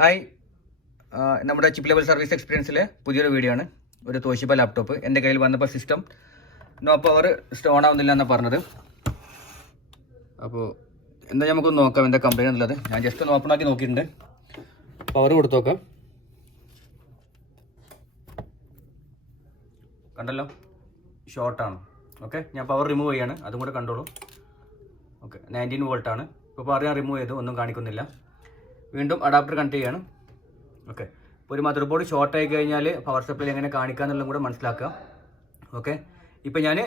Hi, നമ്മുടെ chip level service എക്സ്പീരിയൻസിലെ പുതിയൊരു video ആണ്. ഒരു തോഷിബ ലാപ്ടോപ്പ് എൻ്റെ കയ്യിൽ വന്നപ്പോൾ സിസ്റ്റം നോ പവർ ഓൺ ആവുന്നില്ല എന്നാണ് പറഞ്ഞത്. അപ്പോൾ എന്താ നമുക്കൊന്ന് നോക്കാം എന്താ കംപ്ലൈൻറ്റ് എന്നുള്ളത്. ഞാൻ ജസ്റ്റ് ഒന്ന് ഓപ്പൺ ആക്കി നോക്കിയിട്ടുണ്ട്. പവർ കൊടുത്ത് നോക്കാം. കണ്ടല്ലോ, ഷോർട്ടാണ്. ഓക്കെ, ഞാൻ പവർ റിമൂവ് ചെയ്യാണ്, അതും കൂടെ കണ്ടോളൂ. ഓക്കെ, 19 വോൾട്ടാണ്. ഇപ്പോൾ പവർ ഞാൻ റിമൂവ് ചെയ്തു, ഒന്നും കാണിക്കുന്നില്ല. വീണ്ടും അഡാപ്റ്റർ കണക്ട് ചെയ്യാണ്. ഓക്കെ, ഇപ്പോൾ ഒരു മദർ ബോർഡ് ഷോർട്ട് ആയി കഴിഞ്ഞാൽ പവർ സപ്ലൈ എങ്ങനെ കാണിക്കുക എന്നുള്ളതും കൂടെ മനസ്സിലാക്കുക. ഓക്കെ, ഇപ്പോൾ ഞാൻ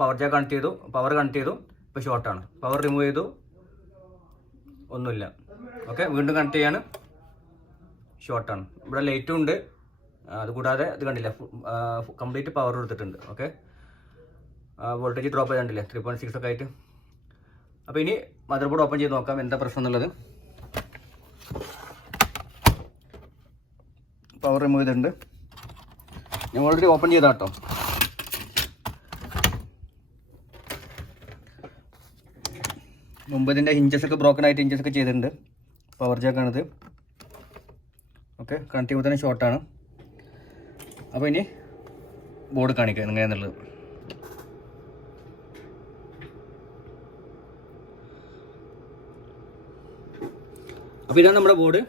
പവർ ജാക്ക് കണക്ട് ചെയ്തു, പവർ കണക്ട് ചെയ്തു, ഇപ്പോൾ ഷോർട്ടാണ്. പവർ റിമൂവ് ചെയ്തു, ഒന്നുമില്ല. ഓക്കെ, വീണ്ടും കണക്ട് ചെയ്യാണ്, ഷോർട്ടാണ്. ഇവിടെ ലൈറ്റും ഉണ്ട്. അതുകൂടാതെ ഇത് കണ്ടില്ല, കംപ്ലീറ്റ് പവർ കൊടുത്തിട്ടുണ്ട്. ഓക്കെ, വോൾട്ടേജ് ഡ്രോപ്പ് ചെയ്തിട്ടില്ലേ, 3.6 ഒക്കെ ആയിട്ട്. അപ്പോൾ ഇനി മദർ ബോർഡ് ഓപ്പൺ ചെയ്ത് നോക്കാം എന്താ പ്രശ്നം എന്നുള്ളത്. പവർ റിമൂവ് ചെയ്തിട്ടുണ്ട്. ഞാൻ ഓൾറെഡി ഓപ്പൺ ചെയ്താ കേട്ടോ. മുമ്പ് ഇതിൻ്റെ ഹിഞ്ചസ് ഒക്കെ ബ്രോക്കൺ ആയിട്ട് ഹിഞ്ചസ് ഒക്കെ ചെയ്തിട്ടുണ്ട്. പവർ ജാക്കാണിത്. ഓക്കെ, കണക്ട് ചെയ്യുമ്പോൾ തന്നെ ഷോർട്ടാണ്. അപ്പോൾ ഇനി ബോർഡ് കാണിക്കാം എങ്ങനെയാണെന്നുള്ളത്. അപ്പോൾ ഇതാണ് നമ്മുടെ ബോർഡ്.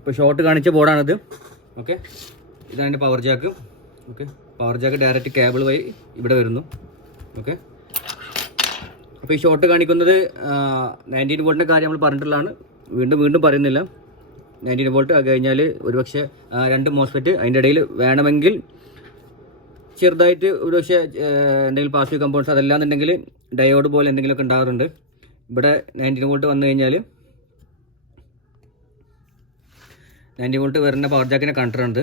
ഇപ്പോൾ ഷോർട്ട് കാണിച്ച ബോർഡാണിത്. ഓക്കെ, ഇതാണ് എൻ്റെ power Jack. Okay, power Jack direct cable വഴി ഇവിടെ വരുന്നു. ഓക്കെ, അപ്പോൾ ഈ ഷോർട്ട് കാണിക്കുന്നത് 19 വോൾട്ടിൻ്റെ കാര്യം നമ്മൾ പറഞ്ഞിട്ടുള്ളതാണ്. വീണ്ടും പറയുന്നില്ല. 19 വോൾട്ട് കഴിഞ്ഞാൽ ഒരുപക്ഷെ 2 മോസ്ഫെറ്റ് അതിൻ്റെ ഇടയിൽ വേണമെങ്കിൽ ചെറുതായിട്ട് ഒരുപക്ഷെ എന്തെങ്കിലും പാസീവ് കമ്പൗണ്ട്സ് അതല്ലാന്നുണ്ടെങ്കിൽ ഡയോഡ് പോലെ എന്തെങ്കിലുമൊക്കെ ഉണ്ടാകാറുണ്ട്. ഇവിടെ 19 വോൾട്ട് വന്നു കഴിഞ്ഞാൽ 90 വോൾട്ട് വരുന്ന പവർ ജാക്കിൻ്റെ കണക്ടറാണിത്.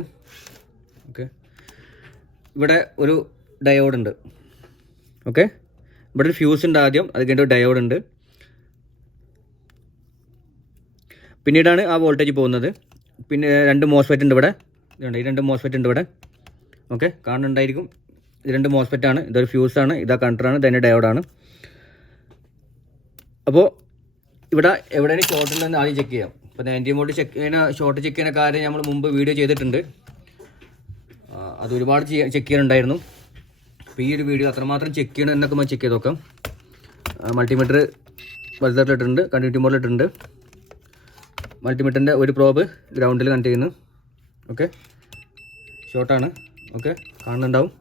ഓക്കെ, ഇവിടെ ഒരു ഡയോഡ് ഉണ്ട്. ഓക്കെ, ഇവിടെ ഒരു ഫ്യൂസ് ഉണ്ട് ആദ്യം, അത് കഴിഞ്ഞിട്ട് ഒരു ഡയോഡ് ഉണ്ട്. പിന്നീടാണ് ആ വോൾട്ടേജ് പോകുന്നത്. പിന്നെ 2 മോസ്ഫെറ്റ് ഉണ്ട് ഇവിടെ. ഈ 2 മോസ്ഫെറ്റ് ഉണ്ട് ഇവിടെ. ഓക്കെ, കാണുന്നുണ്ടായിരിക്കും. ഇത് 2 മോസ്ഫെറ്റാണ്. ഇതൊരു ഫ്യൂസാണ്, ഇതാ കണക്ടറാണ്, ഇതതിൻ്റെ ഡയോഡാണ്. അപ്പോൾ ഇവിടെ എവിടെയാണ് ഷോർട്ട് ഉള്ളതെന്ന് ആദ്യം ചെക്ക് ചെയ്യാം. ഇപ്പോൾ 90 വോൾട്ട് ചെക്ക് ചെയ്യുന്ന ഷോർട്ട് ചെക്ക് ചെയ്യുന്ന കാര്യം നമ്മൾ മുമ്പ് വീഡിയോ ചെയ്തിട്ടുണ്ട്. അത് ഒരുപാട് ചെക്ക് ചെയ്യാനുണ്ടായിരുന്നു. അപ്പോൾ ഈ ഒരു വീഡിയോ അത്രമാത്രം ചെക്ക് ചെയ്യണം എന്നൊക്കെ നമ്മൾ ചെക്ക് ചെയ്ത് നോക്കാം. Multimeter ബസറിലിട്ടുണ്ട്, continuity മോഡിലിട്ടുണ്ട്. മൾട്ടിമീറ്ററിൻ്റെ ഒരു പ്രോബ് ഗ്രൗണ്ടിൽ കണക്ട് ചെയ്യുന്നു. ഓക്കെ, ഷോർട്ടാണ്. ഓക്കെ, കാണുന്നുണ്ടാവും.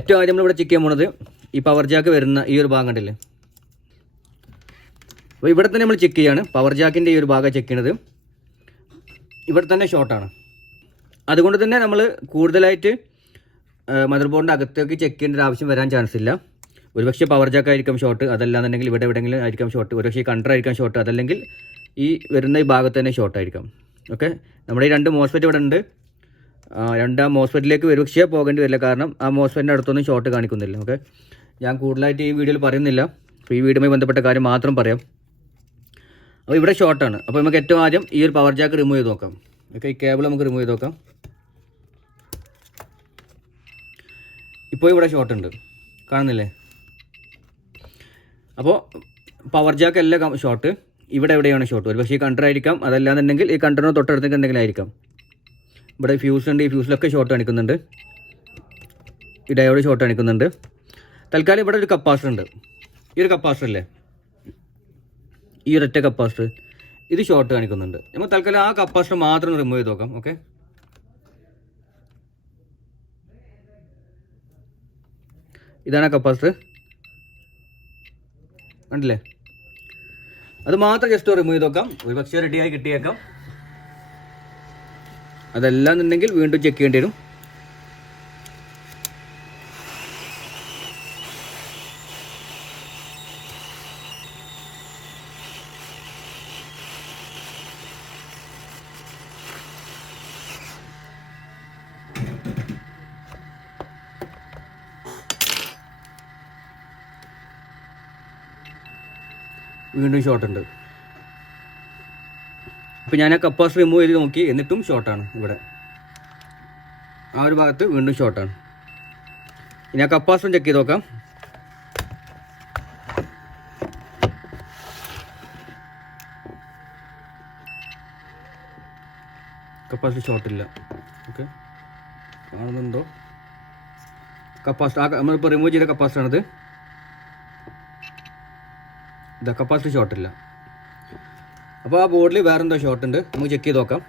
ഏറ്റവും ആദ്യം നമ്മളിവിടെ ചെക്ക് ചെയ്യാൻ പോകുന്നത് ഈ പവർ ജാക്ക് വരുന്ന ഈ ഒരു ഭാഗം കണ്ടില്ലേ. അപ്പോൾ ഇവിടെ തന്നെ നമ്മൾ ചെക്ക് ചെയ്യാണ്. പവർ ജാക്കിൻ്റെ ഈ ഒരു ഭാഗം ചെക്ക് ചെയ്യണത്. ഇവിടെ തന്നെ ഷോർട്ടാണ്. അതുകൊണ്ട് തന്നെ നമ്മൾ കൂടുതലായിട്ട് മദർ ബോർഡിൻ്റെ അകത്തേക്ക് ചെക്ക് ചെയ്യേണ്ട ഒരു ആവശ്യം വരാൻ ചാൻസ് ഇല്ല. ഒരുപക്ഷെ പവർ ജാക്ക് ആയിരിക്കും ഷോർട്ട്, അതല്ലാന്നുണ്ടെങ്കിൽ ഇവിടെ എവിടെയെങ്കിലും ആയിരിക്കാം ഷോർട്ട്. ഒരുപക്ഷെ കണ്ടർ ആയിരിക്കാം ഷോർട്ട്, അതല്ലെങ്കിൽ ഈ വരുന്ന ഈ ഭാഗത്ത് തന്നെ ഷോർട്ടായിരിക്കാം. ഓക്കെ, നമ്മുടെ ഈ 2 മോസ്ഫെറ്റ് ഇവിടെ ഉണ്ട്. 2 മോസ്ഫെറ്റിലേക്ക് ഒരുപക്ഷെ പോകേണ്ടി വരില്ല, കാരണം ആ മോസ്ഫെറ്റിൻ്റെ അടുത്തൊന്നും ഷോർട്ട് കാണിക്കുന്നില്ല. ഓക്കെ, ഞാൻ കൂടുതലായിട്ട് ഈ വീഡിയോയിൽ പറയുന്നില്ല. അപ്പോൾ ഈ വീഡിയോയുമായി ബന്ധപ്പെട്ട കാര്യം മാത്രം പറയാം. അപ്പോൾ ഇവിടെ ഷോർട്ടാണ്. അപ്പോൾ നമുക്ക് ഏറ്റവും ആദ്യം ഈ ഒരു പവർ ജാക്ക് റിമൂവ് ചെയ്ത് നോക്കാം. ഓക്കെ, ഈ കേബിൾ നമുക്ക് റിമൂവ് ചെയ്ത് നോക്കാം. ഇപ്പോൾ ഇവിടെ ഷോർട്ട് ഉണ്ട്, കാണുന്നില്ലേ. അപ്പോൾ പവർ ജാക്ക് അല്ല ഷോർട്ട്, ഇവിടെ എവിടെയാണ് ഷോർട്ട്. ഒരു പക്ഷേ ഈ കണ്ടർ ആയിരിക്കാം, അതല്ലാന്നുണ്ടെങ്കിൽ ഈ കണ്ടറിന് തൊട്ടടുത്തേക്ക് എന്തെങ്കിലും ആയിരിക്കാം. ഇവിടെ ഫ്യൂസ് ഉണ്ട്, ഈ ഫ്യൂസിലൊക്കെ ഷോർട്ട് കാണിക്കുന്നുണ്ട്. ഈ ഡയോഡ് ഷോർട്ട് കാണിക്കുന്നുണ്ട്. തൽക്കാലം ഇവിടെ ഒരു കപ്പാസിറ്റർ ഉണ്ട്. ഈ ഒരു കപ്പാസിറ്റർ അല്ലേ, ഈ ഒരൊറ്റ കപ്പാസിറ്റർ, ഇത് ഷോർട്ട് കാണിക്കുന്നുണ്ട്. നമ്മൾ തൽക്കാലം ആ കപ്പാസിറ്റർ മാത്രം റിമൂവ് ചെയ്ത് നോക്കാം. ഓക്കെ, ഇതാണ് ആ കപ്പാസിറ്റർ, കണ്ടില്ലേ. അത് മാത്രം ജസ്റ്റ് റിമൂവ് ചെയ്ത് നോക്കാം. ഒരു പക്ഷേ റെഡിയായി കിട്ടിയേക്കാം. അതല്ലാന്നുണ്ടെങ്കിൽ വീണ്ടും ചെക്ക് ചെയ്യേണ്ടി വരും. വീണ്ടും ഷോർട്ട് ഉണ്ട്. ഇപ്പോൾ ഞാൻ ആ കപ്പാസിറ്റർ റിമൂവ് ചെയ്ത് നോക്കി, എന്നിട്ടും ഷോർട്ടാണ്. ഇവിടെ ആ ഒരു ഭാഗത്ത് വീണ്ടും ഷോർട്ടാണ്. ഇനി ആ കപ്പാസിറ്റർ ചെക്ക് ചെയ്ത് നോക്കാം. കപ്പാസിറ്റി ഷോർട്ടില്ല. ഓക്കെ, കാണുന്നുണ്ടോ? കപ്പാസിറ്റി നമ്മളിപ്പോൾ റിമൂവ് ചെയ്ത കപ്പാസിറ്ററാണിത്. ഇതാ കപ്പാസിറ്റി ഷോർട്ടില്ല. അപ്പോൾ ആ ബോർഡിൽ വേറെന്തോ ഷോർട്ട് ഉണ്ട്, നമുക്ക് ചെക്ക് ചെയ്ത് നോക്കാം.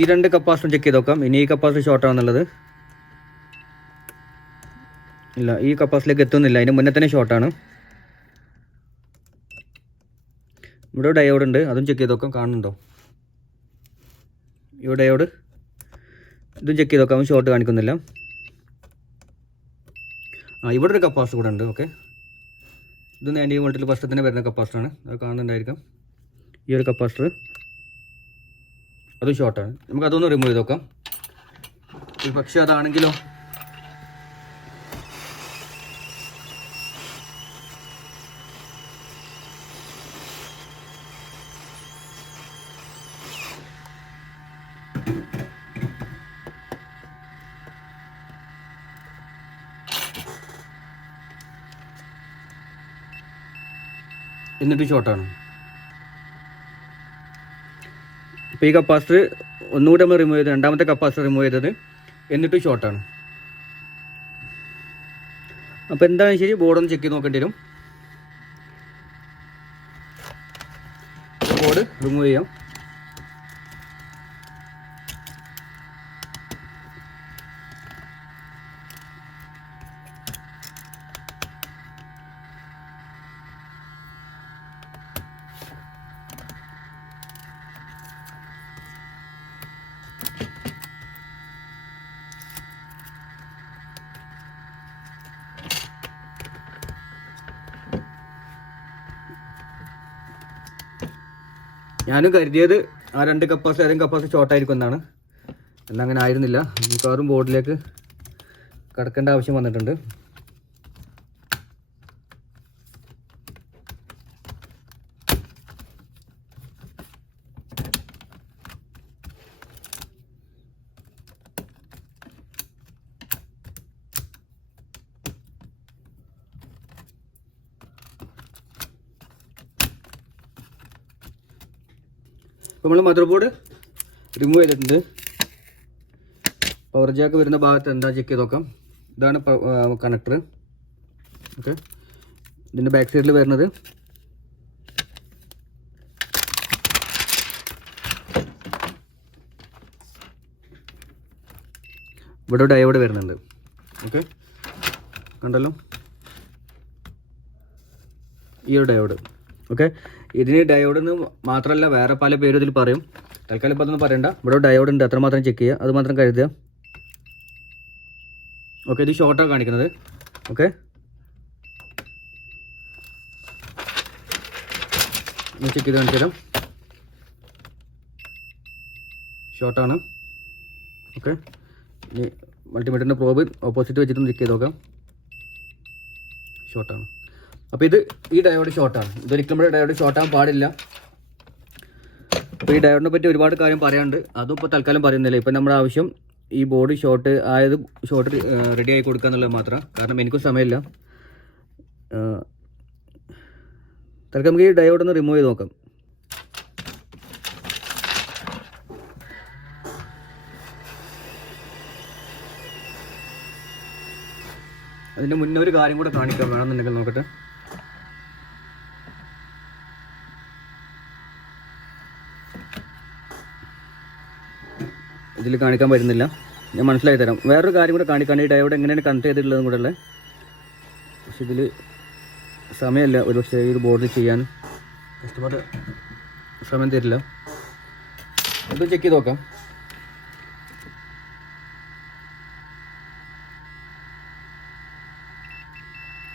ഈ 2 കപ്പാസിറ്ററും ചെക്ക് ചെയ്ത് നോക്കാം. ഇനി ഈ കപ്പാസിറ്റി ഷോർട്ടാണെന്നുള്ളത് ഇല്ല, ഈ കപ്പാസിറ്റിയിലേക്ക് എത്തുന്നില്ല, അതിന് മുന്നേ തന്നെ ഷോർട്ടാണ്. ഇവിടെ ഡയോഡ് ഉണ്ട്, അതും ചെക്ക് ചെയ്ത് നോക്കാം. കാണുന്നുണ്ടോ? ഇവിടെ ഡയോഡ്, ഇതും ചെക്ക് ചെയ്ത് നോക്കാം, ഷോർട്ട് കാണിക്കുന്നില്ല. ഇവിടെ ഒരു കപ്പാസിറ്റർ കൂടെ ഉണ്ട്. ഓക്കെ, ഇത് 90 വോൾട്ടിൽ ഫസ്റ്റ് തന്നെ വരുന്ന കപ്പാസിറ്ററാണ്, അത് കാണുന്നുണ്ടായിരിക്കാം. ഈ ഒരു കപ്പാസിറ്റർ അതും ഷോർട്ടാണ്. നമുക്ക് അതൊന്ന് റിമൂവ് ചെയ്ത് നോക്കാം. പക്ഷേ അതാണെങ്കിലോ എന്നിട്ട് ഷോർട്ടാണ്. ഇപ്പോൾ ഈ കപ്പാസിറ്റർ ഒന്നുകൂടെ നമ്മൾ റിമൂവ് ചെയ്ത്, രണ്ടാമത്തെ കപ്പാസിറ്റർ റിമൂവ് ചെയ്തത്, എന്നിട്ട് ഷോർട്ടാണ്. അപ്പോൾ എന്തായാലും ശരി, ബോർഡൊന്ന് ചെക്ക് ചെയ്ത് നോക്കേണ്ടി വരും. ബോർഡ് റിമൂവ് ചെയ്യാം. ഞാനും കരുതിയത് ആ 2 കപ്പാസിറ്റി ഏതെങ്കിലും കപ്പാസിറ്റി ഷോർട്ടായിരിക്കും എന്നാണ്. എന്നാൽ അങ്ങനെ ആയിരുന്നില്ല. മിക്കവാറും ബോർഡിലേക്ക് കടക്കേണ്ട ആവശ്യം വന്നിട്ടുണ്ട്. ഇപ്പോൾ നമ്മൾ മദർ ബോർഡ് റിമൂവ് ചെയ്തിട്ടുണ്ട്. പവർ ജാക്ക് വരുന്ന ഭാഗത്ത് എന്താ ചെക്ക് ചെയ്ത് നോക്കാം. ഇതാണ് കണക്ടർ. ഓക്കെ, ഇതിൻ്റെ ബാക്ക് സൈഡിൽ വരുന്നത് ഇവിടെ ഡയോഡ് വരുന്നുണ്ട്. ഓക്കെ, കണ്ടല്ലോ, ഈ ഒരു ഡയോഡ്. ഓക്കെ, ഇതിന് ഡയോഡ് എന്ന് മാത്രമല്ല വേറെ പല പേരും ഇതിൽ പറയും. തൽക്കാലം ഇപ്പോൾ അതൊന്നും പറയണ്ട. ഇവിടെ ഡയോഡ് ഉണ്ട്, അത്രമാത്രം ചെക്ക് ചെയ്യുക, അത് മാത്രം കരുതുക. ഓക്കെ, ഇത് ഷോർട്ടാണ് കാണിക്കുന്നത്. ഓക്കെ, ചെക്ക് ചെയ്ത് കാണിച്ചു തരാം. ഷോർട്ടാണ്. ഓക്കെ, ഇനി മൾട്ടിമീറ്ററിൻ്റെ പ്രോബ് ഓപ്പോസിറ്റ് വെച്ചിട്ട് ചെക്ക് ചെയ്ത് നോക്കാം. ഷോർട്ടാണ്. അപ്പോൾ ഈ ഡയോഡ് ഷോർട്ടാണ്. ഇതൊരിക്കലും ഡയോഡ് ഷോർട്ടാകാൻ പാടില്ല. അപ്പോൾ ഈ ഡയോഡിനെ പറ്റി ഒരുപാട് കാര്യം പറയാനുണ്ട്, അതും ഇപ്പോൾ തൽക്കാലം പറയുന്നില്ല. ഇപ്പം നമ്മുടെ ആവശ്യം ഈ ബോഡി ഷോർട്ട് റെഡി ആയി കൊടുക്കുക എന്നുള്ളത് മാത്രം. കാരണം എനിക്കും സമയമില്ല. തൽക്കാലം നമുക്ക് ഈ ഡയോഡ് ഒന്ന് റിമൂവ് ചെയ്ത് നോക്കാം. അതിൻ്റെ മുന്നേ ഒരു കാര്യം കൂടെ കാണിക്കാം, വേണമെന്നുണ്ടെങ്കിൽ നോക്കട്ടെ. ഇതിൽ കാണിക്കാൻ പറ്റുന്നില്ല, ഞാൻ മനസ്സിലാക്കി തരാം. വേറൊരു കാര്യം കൂടെ കാണിക്കാൻ, ഈ ഡയോഡ് എങ്ങനെയാണ് കണക്ട് ചെയ്തിട്ടുള്ളതും കൂടെ ഉള്ളത്. പക്ഷെ ഇതിൽ സമയമല്ല ഒരു പക്ഷേ ഈ ഒരു ബോർഡിൽ ചെയ്യാൻ. കസ്റ്റമർ സമയം തരില്ല. അത് ചെക്ക് ചെയ്ത് നോക്കാം.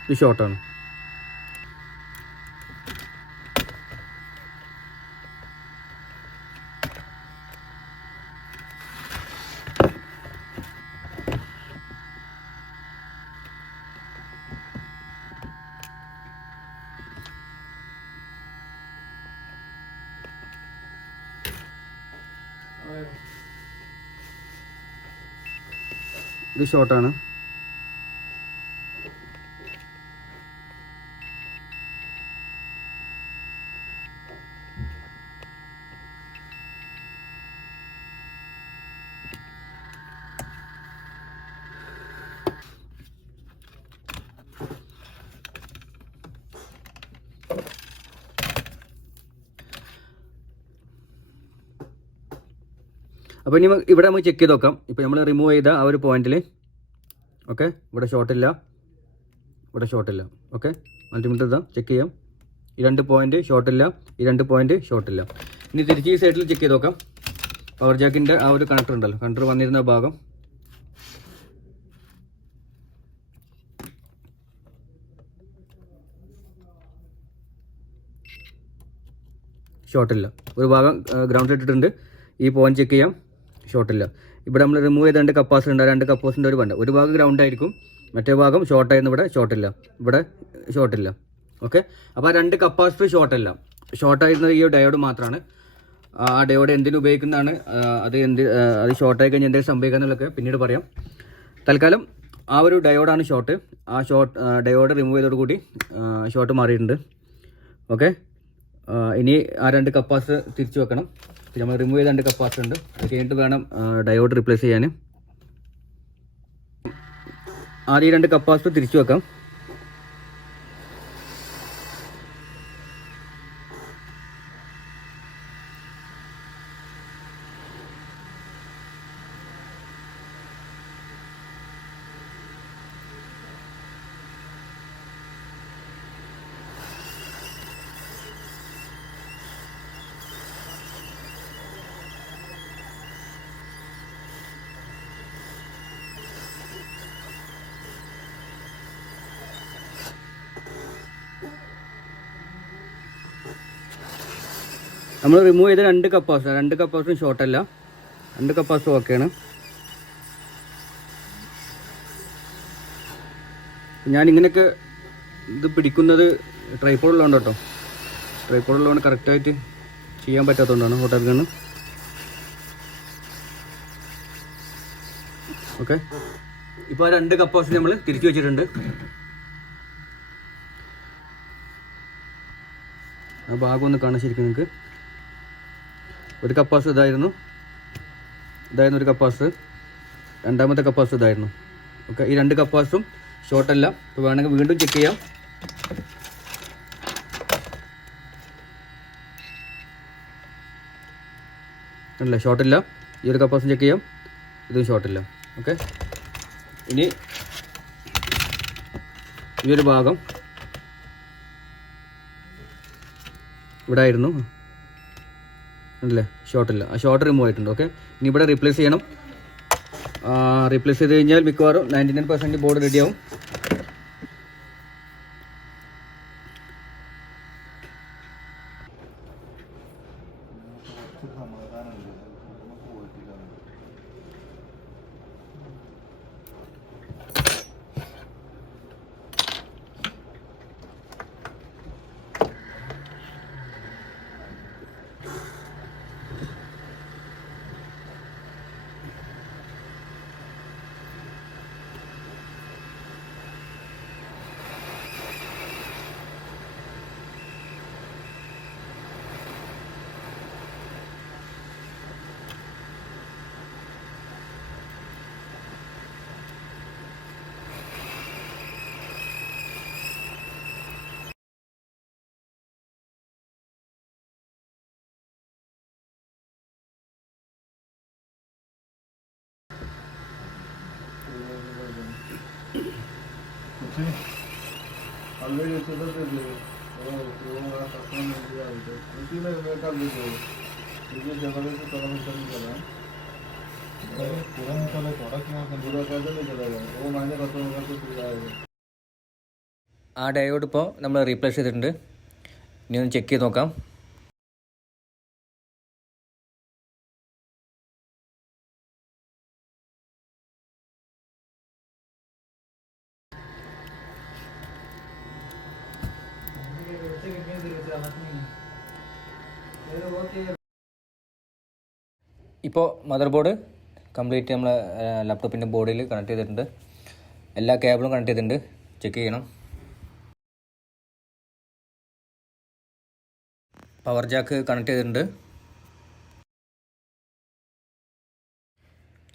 ഇത് ഷോർട്ടാണ്. ഇത് ഷോർട്ടാണ്. അപ്പോൾ ഇനി ഇവിടെ നമുക്ക് ചെക്ക് ചെയ്ത് നോക്കാം. ഇപ്പോൾ നമ്മൾ റിമൂവ് ചെയ്ത ആ ഒരു പോയിന്റിൽ ഓക്കെ ഇവിടെ ഷോർട്ടില്ല, ഇവിടെ ഷോർട്ടില്ല. ഓക്കെ മൾട്ടിമീറ്റർ ഇതാ ചെക്ക് ചെയ്യാം. ഈ 2 പോയിന്റ് ഷോർട്ടില്ല, ഈ 2 പോയിന്റ് ഷോർട്ടില്ല. ഇനി തിരിച്ച് ഈ സൈഡിൽ ചെക്ക് ചെയ്ത് നോക്കാം. പവർ ജാക്കിൻ്റെ ആ ഒരു കണക്ടർ ഉണ്ടല്ലോ, കണക്ടർ വന്നിരുന്ന ഭാഗം ഷോർട്ടില്ല. ഒരു ഭാഗം ഗ്രൗണ്ടിൽ ഇട്ടിട്ടുണ്ട്. ഈ പോയിന്റ് ചെക്ക് ചെയ്യാം, ഷോർട്ടില്ല. ഇവിടെ നമ്മൾ റിമൂവ് ചെയ്ത 2 കപ്പാസിറ്റർ ഉണ്ട്. 2 കപ്പാസിറ്റർ ഒരു വേണ്ട. ഒരു ഭാഗം ഗ്രൗണ്ട് ആയിരിക്കും, മറ്റേ ഭാഗം ഷോർട്ടായിരുന്നു. ഇവിടെ ഷോർട്ടില്ല, ഇവിടെ ഷോർട്ടില്ല. ഓക്കെ അപ്പോൾ ആ 2 കപ്പാസിറ്റർ ഷോർട്ടല്ല. ഷോർട്ടായിരുന്നത് ഈ ഡയോഡ് മാത്രമാണ്. ആ ഡയോഡ് എന്തിനു ഉപയോഗിക്കുന്നതാണ്, അത് ഷോർട്ടായി കഴിഞ്ഞാൽ എന്തെങ്കിലും സംഭവിക്കാന്നുള്ളതൊക്കെ പിന്നീട് പറയാം. തൽക്കാലം ആ ഒരു ഡയോഡാണ് ഷോർട്ട്. ആ ഡയോഡ് റിമൂവ് ചെയ്തതോടുകൂടി ഷോർട്ട് മാറിയിട്ടുണ്ട്. ഓക്കെ ഇനി ആ 2 കപ്പാസിറ്റർ തിരിച്ചു വെക്കണം. നമ്മൾ റിമൂവ് ചെയ്ത 2 കപ്പാസിറ്റർ ഉണ്ട്. അത് കഴിഞ്ഞിട്ട് വേണം ഡയോഡ് റിപ്ലേസ് ചെയ്യാൻ. ആദ്യം 2 കപ്പാസിറ്റർ തിരിച്ചു വെക്കാം. നമ്മൾ റിമൂവ് ചെയ്ത 2 കപ്പാസിറ്റർ ഷോർട്ടല്ല. 2 കപ്പാസിറ്റർ ഓക്കെയാണ്. ഞാൻ ഇങ്ങനെയൊക്കെ ഇത് പിടിക്കുന്നത് ട്രൈപോഡിലുണ്ട് കേട്ടോ. ട്രൈപോഡിലുകൊണ്ട് കറക്റ്റായിട്ട് ചെയ്യാൻ പറ്റാത്തതുകൊണ്ടാണ് ഹോട്ട് എയർ ഗണ്ണ്. ഓക്കെ ഇപ്പോൾ ആ 2 കപ്പാസിറ്റർ നമ്മൾ തിരിച്ചു വെച്ചിട്ടുണ്ട്. ആ ഭാഗം ഒന്ന് കാണാൻ ശരിക്കും നിങ്ങൾക്ക്. ഒരു കപ്പാസിറ്റർ ഇതായിരുന്നു ഒരു കപ്പാസിറ്റർ. രണ്ടാമത്തെ കപ്പാസിറ്റർ ഇതായിരുന്നു. ഓക്കെ ഈ 2 കപ്പാസിറ്ററും ഷോർട്ടല്ല. ഇപ്പോൾ വേണമെങ്കിൽ വീണ്ടും ചെക്ക് ചെയ്യാം. അല്ല ഷോർട്ടില്ല. ഈ ഒരു കപ്പാസിറ്റർ ചെക്ക് ചെയ്യാം, ഇതും ഷോർട്ടില്ല. ഓക്കെ ഇനി ഈ ഒരു ഭാഗം ഇവിടെ ആയിരുന്നു അല്ലേ, ഷോർട്ടില്ല. ആ ഷോർട്ട് റിമൂവ് ആയിട്ടുണ്ട്. ഓക്കെ ഇനി ഇവിടെ റീപ്ലേസ് ചെയ്യണം. റീപ്ലേസ് ചെയ്ത് കഴിഞ്ഞാൽ മിക്കവാറും 99% ബോർഡ് റെഡിയാവും. ആ ഡയോഡ് ഇപ്പോൾ നമ്മൾ റീപ്ലേസ് ചെയ്തിട്ടുണ്ട്. ഇനി ഒന്ന് ചെക്ക് ചെയ്ത് നോക്കാം. ഇപ്പോൾ മദർ ബോർഡ് കംപ്ലീറ്റ് നമ്മൾ ലാപ്ടോപ്പിൻ്റെ ബോർഡിൽ കണക്ട് ചെയ്തിട്ടുണ്ട്. എല്ലാ കേബിളും കണക്ട് ചെയ്തിട്ടുണ്ട്. ചെക്ക് ചെയ്യണം. പവർ ജാക്ക് കണക്ട് ചെയ്തിട്ടുണ്ട്.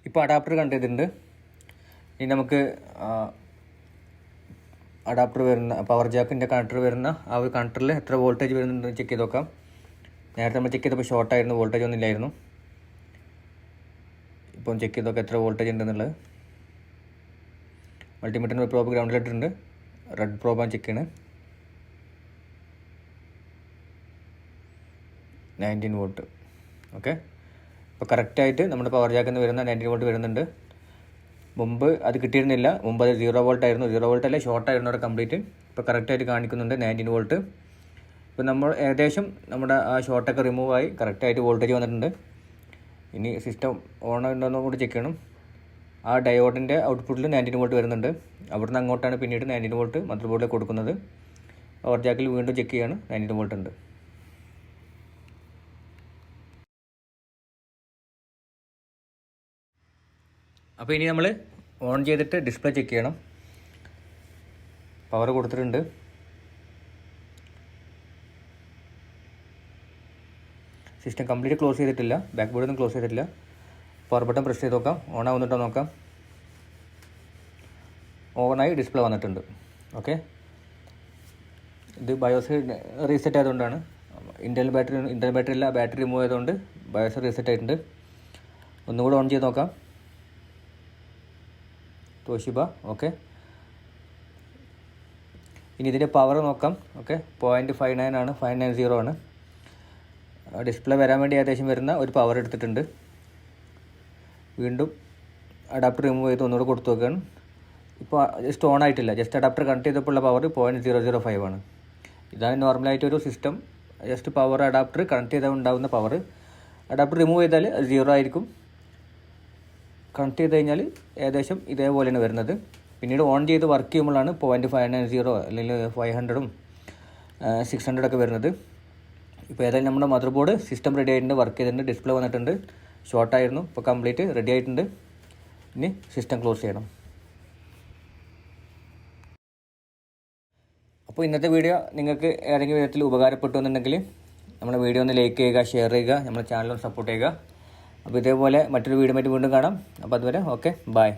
ഇപ്പോൾ അഡാപ്റ്റർ കണക്ട് ചെയ്തിട്ടുണ്ട്. ഇനി നമുക്ക് അഡാപ്റ്റർ വരുന്ന പവർ ജാക്കിൻ്റെ കണക്ടർ വരുന്ന ആ ഒരു കണക്ടറിൽ എത്ര വോൾട്ടേജ് വരുന്നുണ്ട് ചെക്ക് ചെയ്ത് നോക്കാം. നേരത്തെ നമ്മൾ ചെക്ക് ചെയ്തപ്പോൾ ഷോർട്ടായിരുന്നു, വോൾട്ടേജ് ഒന്നും ഇല്ലായിരുന്നു. ഇപ്പം ചെക്ക് ചെയ്ത് നോക്കാം എത്ര വോൾട്ടേജ് ഉണ്ടെന്നുള്ളത്. മൾട്ടിമീറ്ററിൻ്റെ പ്രോബ് ഗ്രൗണ്ടിലിട്ടിട്ടുണ്ട്. റെഡ് പ്രോബാണ് ചെക്ക് ചെയ്യണത്. 19 വോൾട്ട്. ഓക്കെ, അപ്പോൾ കറക്റ്റായിട്ട് നമ്മുടെ പവർ ജാക്കിൽ നിന്ന് വരുന്ന 19 വോൾട്ട് വരുന്നുണ്ട്. മുമ്പ് അത് കിട്ടിയിരുന്നില്ല. മുമ്പ് അത് 0 വോൾട്ട് ആയിരുന്നു. 0 വോൾട്ട് അല്ലേ, ഷോർട്ടായിരുന്നു അവിടെ കംപ്ലീറ്റ്. ഇപ്പോൾ കറക്റ്റായിട്ട് കാണിക്കുന്നുണ്ട് 19 വോൾട്ട്. ഇപ്പോൾ നമ്മൾ ഏകദേശം നമ്മുടെ ആ ഷോർട്ടൊക്കെ റിമൂവ് ആയി കറക്റ്റായിട്ട് വോൾട്ടേജ് വന്നിട്ടുണ്ട്. ഇനി സിസ്റ്റം ഓൺ ഉണ്ടോയെന്ന് കൂടി ചെക്ക് ചെയ്യണം. ആ ഡയോഡിൻ്റെ ഔട്ട്പുട്ടിൽ 19 വോൾട്ട് വരുന്നുണ്ട്. അവിടുന്ന് അങ്ങോട്ടാണ് പിന്നീട് 19 വോൾട്ട് മദർ ബോർഡിലേക്ക് കൊടുക്കുന്നത്. പവർ ജാക്കിൽ വീണ്ടും ചെക്ക് ചെയ്യാണ്, 19 വോൾട്ട് ഉണ്ട്. അപ്പോൾ ഇനി നമ്മൾ ഓൺ ചെയ്തിട്ട് ഡിസ്പ്ലേ ചെക്ക് ചെയ്യണം. പവർ കൊടുത്തിട്ടുണ്ട്. സിസ്റ്റം കംപ്ലീറ്റ് ക്ലോസ് ചെയ്തിട്ടില്ല, ബാക്ക് ബോർഡൊന്നും ക്ലോസ് ചെയ്തിട്ടില്ല. പവർ ബട്ടൺ പ്രസ് ചെയ്ത് നോക്കാം, ഓൺ ആവുന്നുണ്ടോ നോക്കാം. ഓണായി ഡിസ്പ്ലേ വന്നിട്ടുണ്ട്. ഓക്കെ, ഇത് ബയോസ് റീസെറ്റ് ആയതുകൊണ്ടാണ്. ഇൻ്റർണൽ ബാറ്ററി അല്ല, ബാറ്ററി റിമൂവ് ആയതുകൊണ്ട് ബയോസ് റീസെറ്റ് ആയിട്ടുണ്ട്. ഒന്നുകൂടെ ഓൺ ചെയ്ത് നോക്കാം. തോഷിബ. ഓക്കെ, ഇനി ഇതിൻ്റെ പവർ നോക്കാം. ഓക്കെ, 0.59 ആണ്, 590 ആണ്. ഡിസ്പ്ലേ വരാൻ വേണ്ടി ഏകദേശം വരുന്ന ഒരു പവർ എടുത്തിട്ടുണ്ട്. വീണ്ടും അഡാപ്റ്റർ റിമൂവ് ചെയ്ത് ഒന്നുകൂടെ കൊടുത്തു നോക്കുകയാണ്. ഇപ്പോൾ ജസ്റ്റ് ഓൺ ആയിട്ടില്ല, ജസ്റ്റ് അഡാപ്റ്റർ കണക്ട് ചെയ്തപ്പോൾ ഉള്ള പവർ 0.005 ആണ്. ഇതാണ് നോർമലായിട്ടൊരു system. Just power adapter connect ചെയ്താൽ ഉണ്ടാകുന്ന പവർ. അഡാപ്റ്റർ റിമൂവ് ചെയ്താൽ 0 ആയിരിക്കും. കണക്ട് ചെയ്ത് കഴിഞ്ഞാൽ ഏകദേശം ഇതേപോലെയാണ് വരുന്നത്. പിന്നീട് ഓൺ ചെയ്ത് വർക്ക് ചെയ്യുമ്പോഴാണ് 0.590 അല്ലെങ്കിൽ 500ഉം 600 ഒക്കെ വരുന്നത്. ഇപ്പോൾ ഏതായാലും നമ്മുടെ മദർ ബോർഡ് സിസ്റ്റം റെഡി ആയിട്ടുണ്ട്, വർക്ക് ചെയ്തിട്ടുണ്ട്, ഡിസ്പ്ലേ വന്നിട്ടുണ്ട്. ഷോർട്ടായിരുന്നു, ഇപ്പോൾ കംപ്ലീറ്റ് റെഡി ആയിട്ടുണ്ട്. ഇനി സിസ്റ്റം ക്ലോസ് ചെയ്യണം. അപ്പോൾ ഇന്നത്തെ വീഡിയോ നിങ്ങൾക്ക് ഏതെങ്കിലും വിധത്തിൽ ഉപകാരപ്പെട്ടു എന്നുണ്ടെങ്കിൽ നമ്മുടെ വീഡിയോ ഒന്ന് ലൈക്ക് ചെയ്യുക, ഷെയർ ചെയ്യുക, നമ്മുടെ ചാനൽ ഒന്ന് സപ്പോർട്ട് ചെയ്യുക. അപ്പോൾ ഇതേപോലെ മറ്റൊരു വീഡിയോ ആയിട്ട് വീണ്ടും കാണാം. അപ്പോൾ അതുവരെ ഓക്കെ, ബൈ.